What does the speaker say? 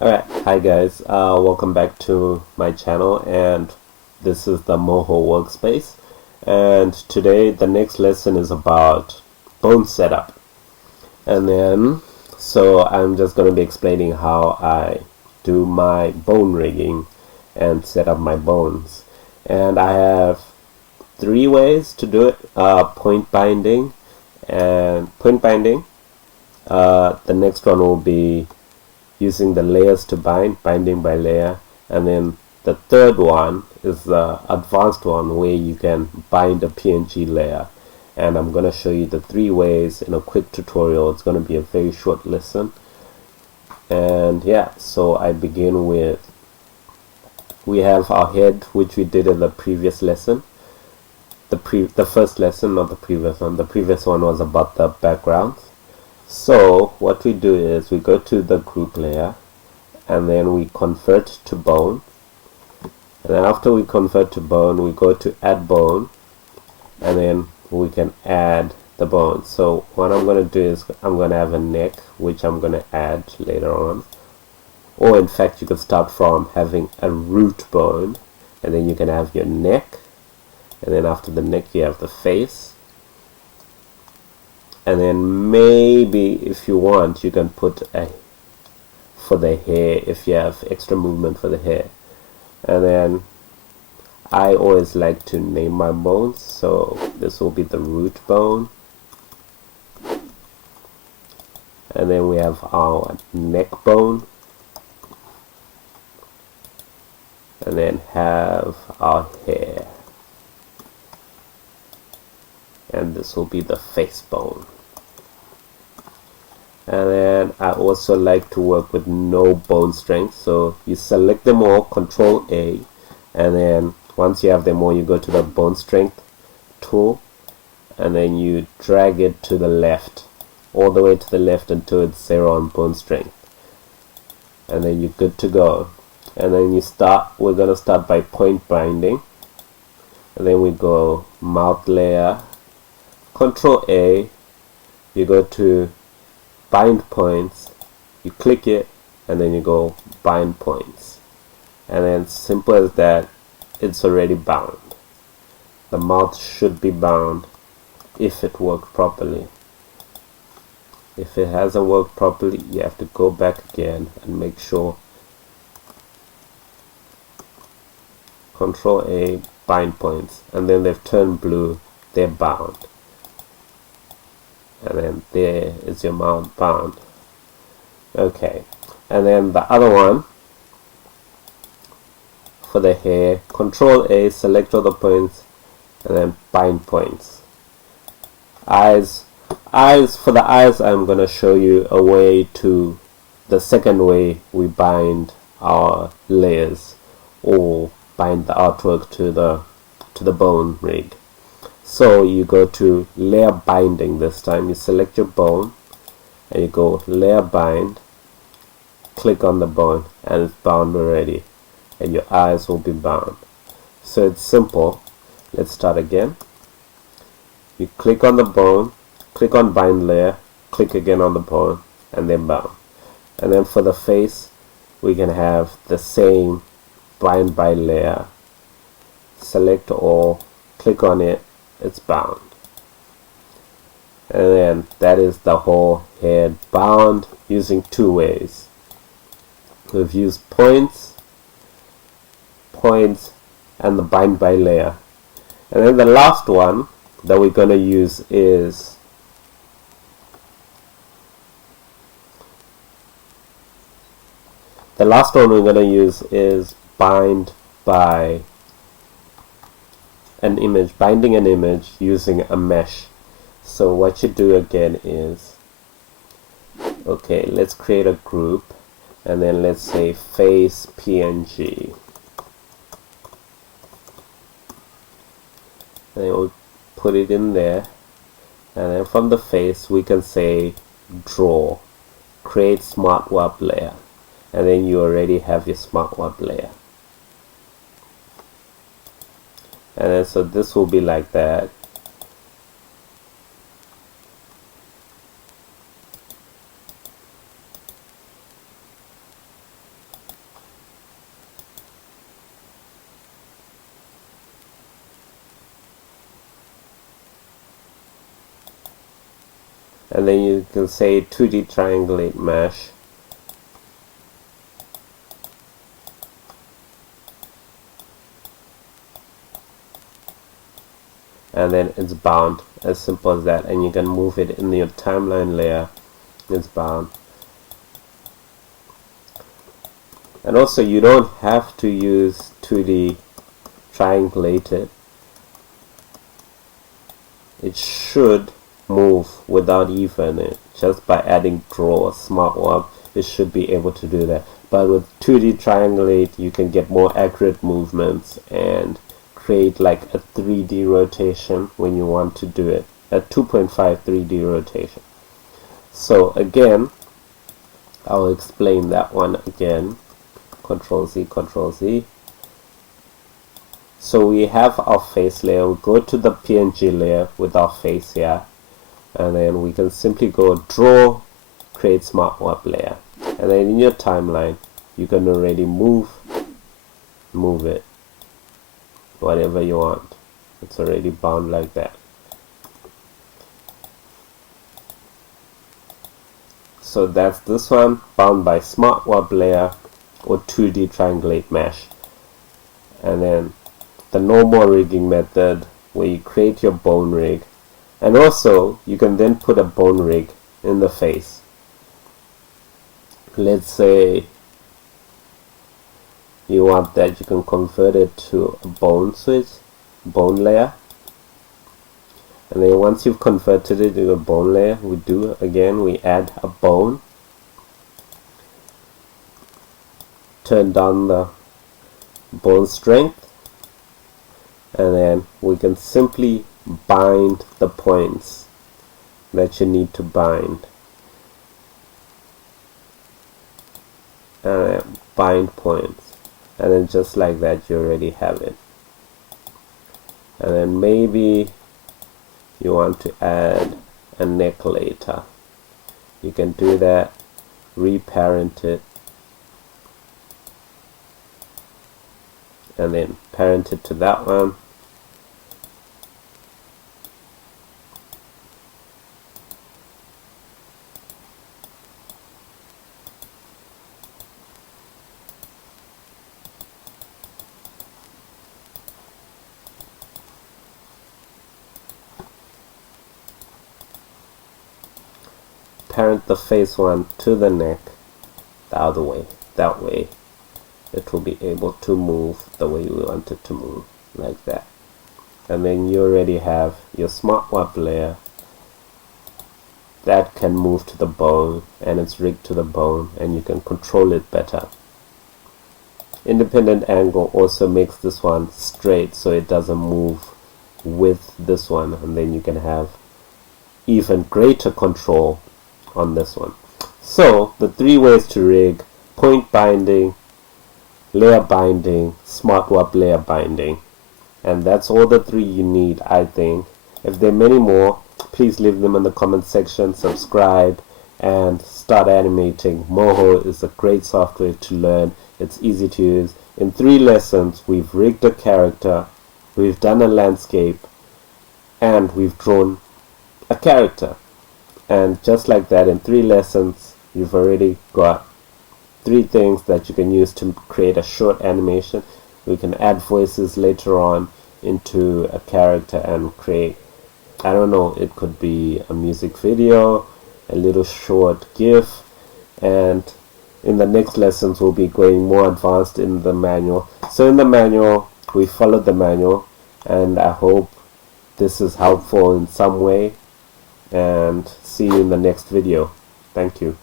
Alright, hi guys, welcome back to my channel, and this is the MOHO workspace. And today the next lesson is about bone setup. And then, so I'm just going to be explaining how I do my bone rigging and set up my bones. And I have three ways to do it: point binding and point binding. The next one will be using the layers to binding by layer, and then the third one is the advanced one where you can bind a PNG layer, and I'm going to show you the three ways in a quick tutorial. It's going to be a very short lesson. And yeah, so I begin with, we have our head, which we did in the previous lesson, the first lesson, not the previous one. The previous one was about the backgrounds. So what we do is we go to the group layer, and then we convert to bone, and then after we convert to bone, we go to add bone, and then we can add the bone. So what I'm going to do is I'm going to have a neck, which I'm going to add later on, or in fact you could start from having a root bone, and then you can have your neck, and then after the neck you have the face, and then maybe if you want you can put a for the hair if you have extra movement for the hair. And then I always like to name my bones, so this will be the root bone, and then we have our neck bone, and then have our hair, and this will be the face bone. And then I also like to work with no bone strength, so you select them all, Control A, and then once you have them all you go to the bone strength tool, and then you drag it to the left, all the way to the left until it's 0 on bone strength, and then you're good to go. And then we're going to start by point binding, and then we go mouth layer, Control A, you go to bind points, you click it, and then you go bind points, and then simple as that, it's already bound. The mouth should be bound if it worked properly. If it hasn't worked properly, you have to go back again and make sure. Control A, bind points, and then they've turned blue, they're bound. And then there is your mount bound. Okay, and then the other one for the hair, Control A, select all the points, and then bind points. Eyes, for the eyes I'm going to show you a way to the second way we bind our layers or bind the artwork to the bone rig. So you go to layer binding this time, you select your bone, and you go layer bind, click on the bone, and it's bound already, and your eyes will be bound. So it's simple. Let's start again. You click on the bone, click on bind layer, click again on the bone, and then bound. And then for the face, we can have the same bind by layer, select all, click on it, it's bound. And then that is the whole head bound using two ways. We've used points, and the bind by layer. And then the last one that we're going to use is bind by an image, binding an image using a mesh. So what you do again is, okay, let's create a group, and then let's say face PNG, and then we'll put it in there, and then from the face we can say draw, create smart warp layer, and then you already have your smart warp layer. And then so this will be like that. and then you can say 2D triangulate mesh, and then it's bound, as simple as that. And you can move it in your timeline layer. It's bound. And also, you don't have to use 2D triangulated. It should move without even it. Just by adding draw smart warp, it should be able to do that. But with 2D triangulate, you can get more accurate movements and create like a 3D rotation when you want to do it, a 2.5 3D rotation. So again, I'll explain that one again. Control Z, Control Z. So we have our face layer. We go to the PNG layer with our face here, and then we can simply go draw, create smart warp layer, and then in your timeline you can already move it whatever you want. It's already bound like that. So that's this one, bound by smart warp layer or 2D triangulate mesh. And then the normal rigging method, where you create your bone rig, and also you can then put a bone rig in the face. Let's say you want that, you can convert it to a bone switch, bone layer, and then once you've converted it to a bone layer, we add a bone, turn down the bone strength, and then we can simply bind the points that you need to bind. Bind points, and then just like that you already have it. And then maybe you want to add a neck later, you can do that, reparent it, and then parent it to that one. Parent the face one to the neck the other way. That way it will be able to move the way you want it to move, like that. And then you already have your smart warp layer that can move to the bone, and it's rigged to the bone, and you can control it better. Independent angle also makes this one straight, so it doesn't move with this one, and then you can have even greater control on this one. So the 3 ways to rig: point binding, layer binding, smart warp layer binding. And that's all the 3 you need, I think. If there are many more, please leave them in the comment section, subscribe, and start animating. MOHO is a great software to learn. It's easy to use. In 3 lessons, we've rigged a character, we've done a landscape, and we've drawn a character. And just like that, in 3 lessons, you've already got 3 things that you can use to create a short animation. We can add voices later on into a character and create, I don't know, it could be a music video, a little short GIF, and in the next lessons we'll be going more advanced in the manual. So in the manual, we followed the manual, and I hope this is helpful in some way, and see you in the next video. Thank you.